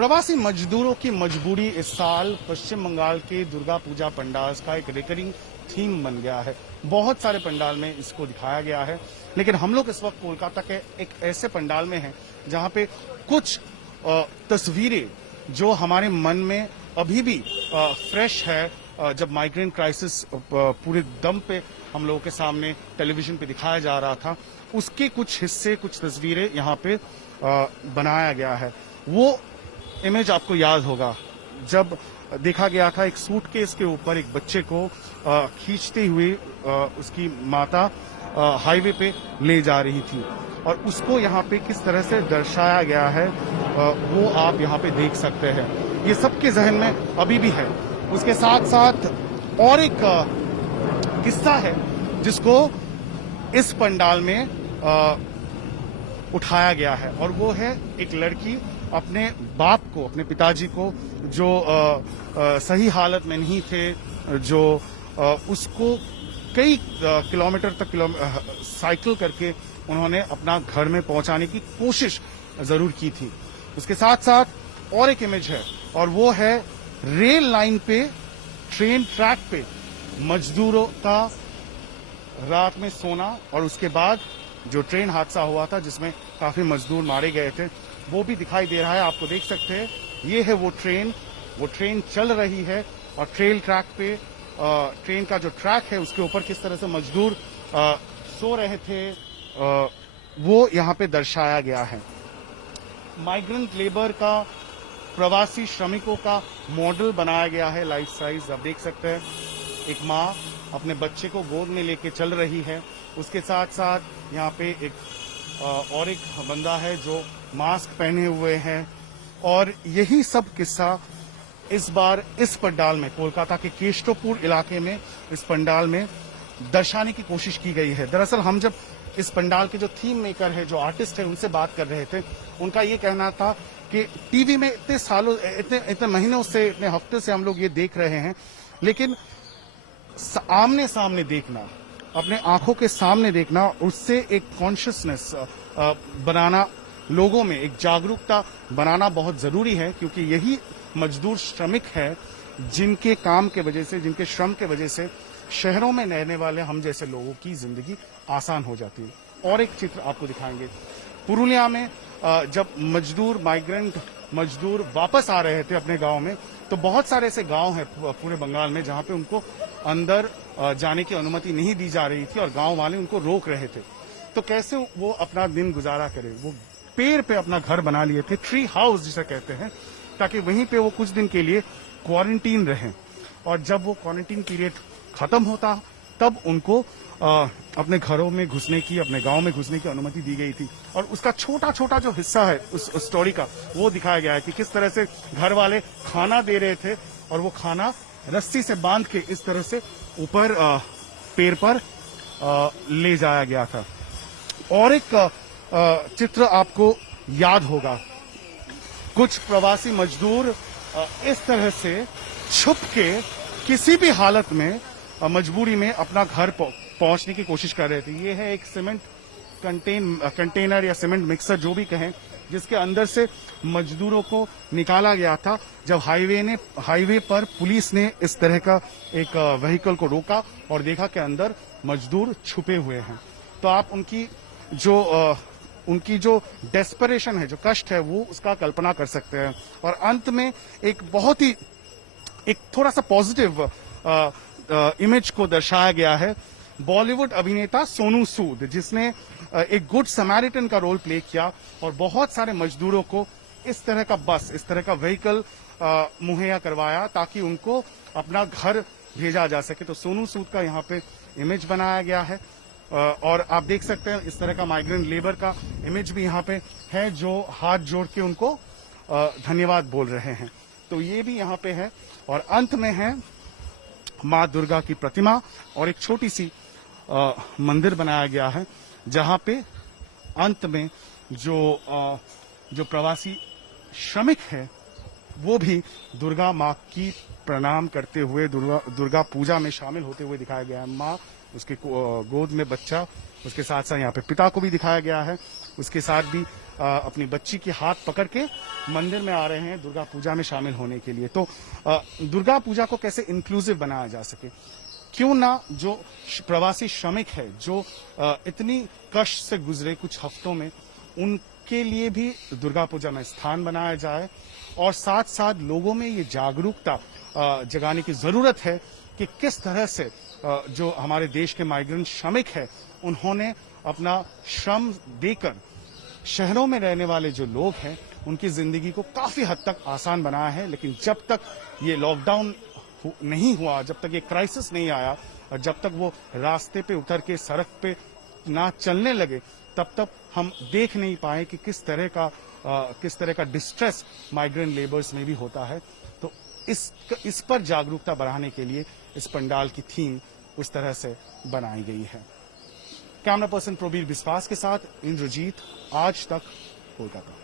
प्रवासी मजदूरों की मजबूरी इस साल पश्चिम बंगाल के दुर्गा पूजा पंडाल का एक रिकरिंग थीम बन गया है। बहुत सारे पंडाल में इसको दिखाया गया है, लेकिन हम लोग इस वक्त कोलकाता के एक ऐसे पंडाल में हैं जहां पे कुछ तस्वीरें जो हमारे मन में अभी भी फ्रेश है। जब माइग्रेंट क्राइसिस पूरे दम पे हम लोगों के सामने टेलीविजन पे दिखाया जा रहा था, उसके कुछ हिस्से, कुछ तस्वीरें यहाँ पे बनाया गया है। वो इमेज आपको याद होगा जब देखा गया था एक सूटकेस के ऊपर एक बच्चे को खींचते हुए उसकी माता हाईवे पे ले जा रही थी, और उसको यहाँ पे किस तरह से दर्शाया गया है वो आप यहाँ पे देख सकते हैं। ये सबके जहन में अभी भी है। उसके साथ साथ और एक किस्सा है जिसको इस पंडाल में उठाया गया है, और वो है एक लड़की अपने बाप को, अपने पिताजी को, जो सही हालत में नहीं थे, जो उसको कई किलोमीटर तक साइकिल करके उन्होंने अपना घर में पहुंचाने की कोशिश जरूर की थी। उसके साथ साथ और एक इमेज है, और वो है रेल लाइन पे, ट्रेन ट्रैक पे मजदूरों का रात में सोना, और उसके बाद जो ट्रेन हादसा हुआ था जिसमें काफी मजदूर मारे गए थे, वो भी दिखाई दे रहा है। आपको देख सकते हैं, ये है वो ट्रेन चल रही है, और ट्रेल ट्रैक पे ट्रेन का जो ट्रैक है उसके ऊपर किस तरह से मजदूर सो रहे थे वो यहाँ पे दर्शाया गया है। माइग्रेंट लेबर का, प्रवासी श्रमिकों का मॉडल बनाया गया है लाइफ साइज। आप देख सकते हैं एक माँ अपने बच्चे को गोद में लेके चल रही है। उसके साथ साथ यहाँ पे और एक बंदा है जो मास्क पहने हुए हैं, और यही सब किस्सा इस बार इस पंडाल में, कोलकाता के केशवपुर इलाके में इस पंडाल में दर्शाने की कोशिश की गई है। दरअसल हम जब इस पंडाल के जो थीम मेकर है, जो आर्टिस्ट है, उनसे बात कर रहे थे, उनका ये कहना था कि टीवी में इतने सालों, इतने महीनों से, इतने हफ्ते से हम लोग ये देख रहे हैं, लेकिन आमने सामने देखना, अपने आंखों के सामने देखना, उससे एक कॉन्शियसनेस बनाना, लोगों में एक जागरूकता बनाना बहुत जरूरी है, क्योंकि यही मजदूर श्रमिक है जिनके काम के वजह से, जिनके श्रम के वजह से शहरों में रहने वाले हम जैसे लोगों की जिंदगी आसान हो जाती है। और एक चित्र आपको दिखाएंगे, पुरुलिया में जब माइग्रेंट मजदूर वापस आ रहे थे अपने गांव में, तो बहुत सारे ऐसे गांव हैं पूरे बंगाल में जहां पे उनको अंदर जाने की अनुमति नहीं दी जा रही थी, और गांव वाले उनको रोक रहे थे। तो कैसे वो अपना दिन गुजारा करें? वो पेड़ पे अपना घर बना लिए थे, ट्री हाउस जिसे कहते हैं, ताकि वहीं पे वो कुछ दिन के लिए क्वारंटीन रहें, और जब वो क्वारंटीन पीरियड खत्म होता तब उनको अपने घरों में घुसने की, अपने गांव में घुसने की अनुमति दी गई थी। और उसका छोटा छोटा जो हिस्सा है उस स्टोरी का, वो दिखाया गया है कि किस तरह से घर वाले खाना दे रहे थे, और वो खाना रस्सी से बांध के इस तरह से ऊपर पेड़ पर ले जाया गया था। और एक चित्र आपको याद होगा, कुछ प्रवासी मजदूर इस तरह से छुप के किसी भी हालत में, मजबूरी में अपना घर पहुंचने की कोशिश कर रहे थे। ये है एक सीमेंट कंटेनर या सीमेंट मिक्सर, जो भी कहें, जिसके अंदर से मजदूरों को निकाला गया था जब हाईवे पर पुलिस ने इस तरह का एक व्हीकल को रोका और देखा कि अंदर मजदूर छुपे हुए हैं। तो आप उनकी जो डेस्परेशन है, जो कष्ट है, वो उसका कल्पना कर सकते हैं। और अंत में एक थोड़ा सा पॉजिटिव इमेज को दर्शाया गया है। बॉलीवुड अभिनेता सोनू सूद, जिसने एक गुड समैरिटन का रोल प्ले किया और बहुत सारे मजदूरों को इस तरह का बस, इस तरह का व्हीकल मुहैया करवाया ताकि उनको अपना घर भेजा जा सके। तो सोनू सूद का यहाँ पे इमेज बनाया गया है, और आप देख सकते हैं इस तरह का माइग्रेंट लेबर का इमेज भी यहाँ पे है, जो हाथ जोड़ के उनको धन्यवाद बोल रहे हैं। तो ये भी यहाँ पे है। और अंत में है माँ दुर्गा की प्रतिमा, और एक छोटी सी मंदिर बनाया गया है, जहाँ पे अंत में जो प्रवासी श्रमिक है वो भी दुर्गा माँ की प्रणाम करते हुए, दुर्गा पूजा में शामिल होते हुए दिखाया गया है। माँ, उसके गोद में बच्चा, उसके साथ साथ यहाँ पे पिता को भी दिखाया गया है। उसके साथ भी अपनी बच्ची की हाथ पकड़ के मंदिर में आ रहे हैं दुर्गा पूजा में शामिल होने के लिए। तो दुर्गा पूजा को कैसे इंक्लूसिव बनाया जा सके, क्यों ना जो प्रवासी श्रमिक है जो इतनी कष्ट से गुजरे कुछ हफ्तों में, उनके लिए भी दुर्गा पूजा में स्थान बनाया जाए और साथ साथ लोगों में ये जागरूकता जगाने की जरूरत है कि किस तरह से जो हमारे देश के माइग्रेंट श्रमिक है उन्होंने अपना श्रम देकर शहरों में रहने वाले जो लोग हैं उनकी जिंदगी को काफी हद तक आसान बनाया है। लेकिन जब तक ये लॉकडाउन नहीं हुआ, जब तक ये क्राइसिस नहीं आया और जब तक वो रास्ते पे उतर के सड़क पे ना चलने लगे, तब तक हम देख नहीं पाए कि किस तरह का डिस्ट्रेस माइग्रेंट लेबर्स में भी होता है। तो इस पर जागरूकता बढ़ाने के लिए इस पंडाल की थीम उस तरह से बनाई गई है। कैमरा पर्सन प्रवीर विश्वास के साथ इंद्रजीत, आज तक, कोलकाता।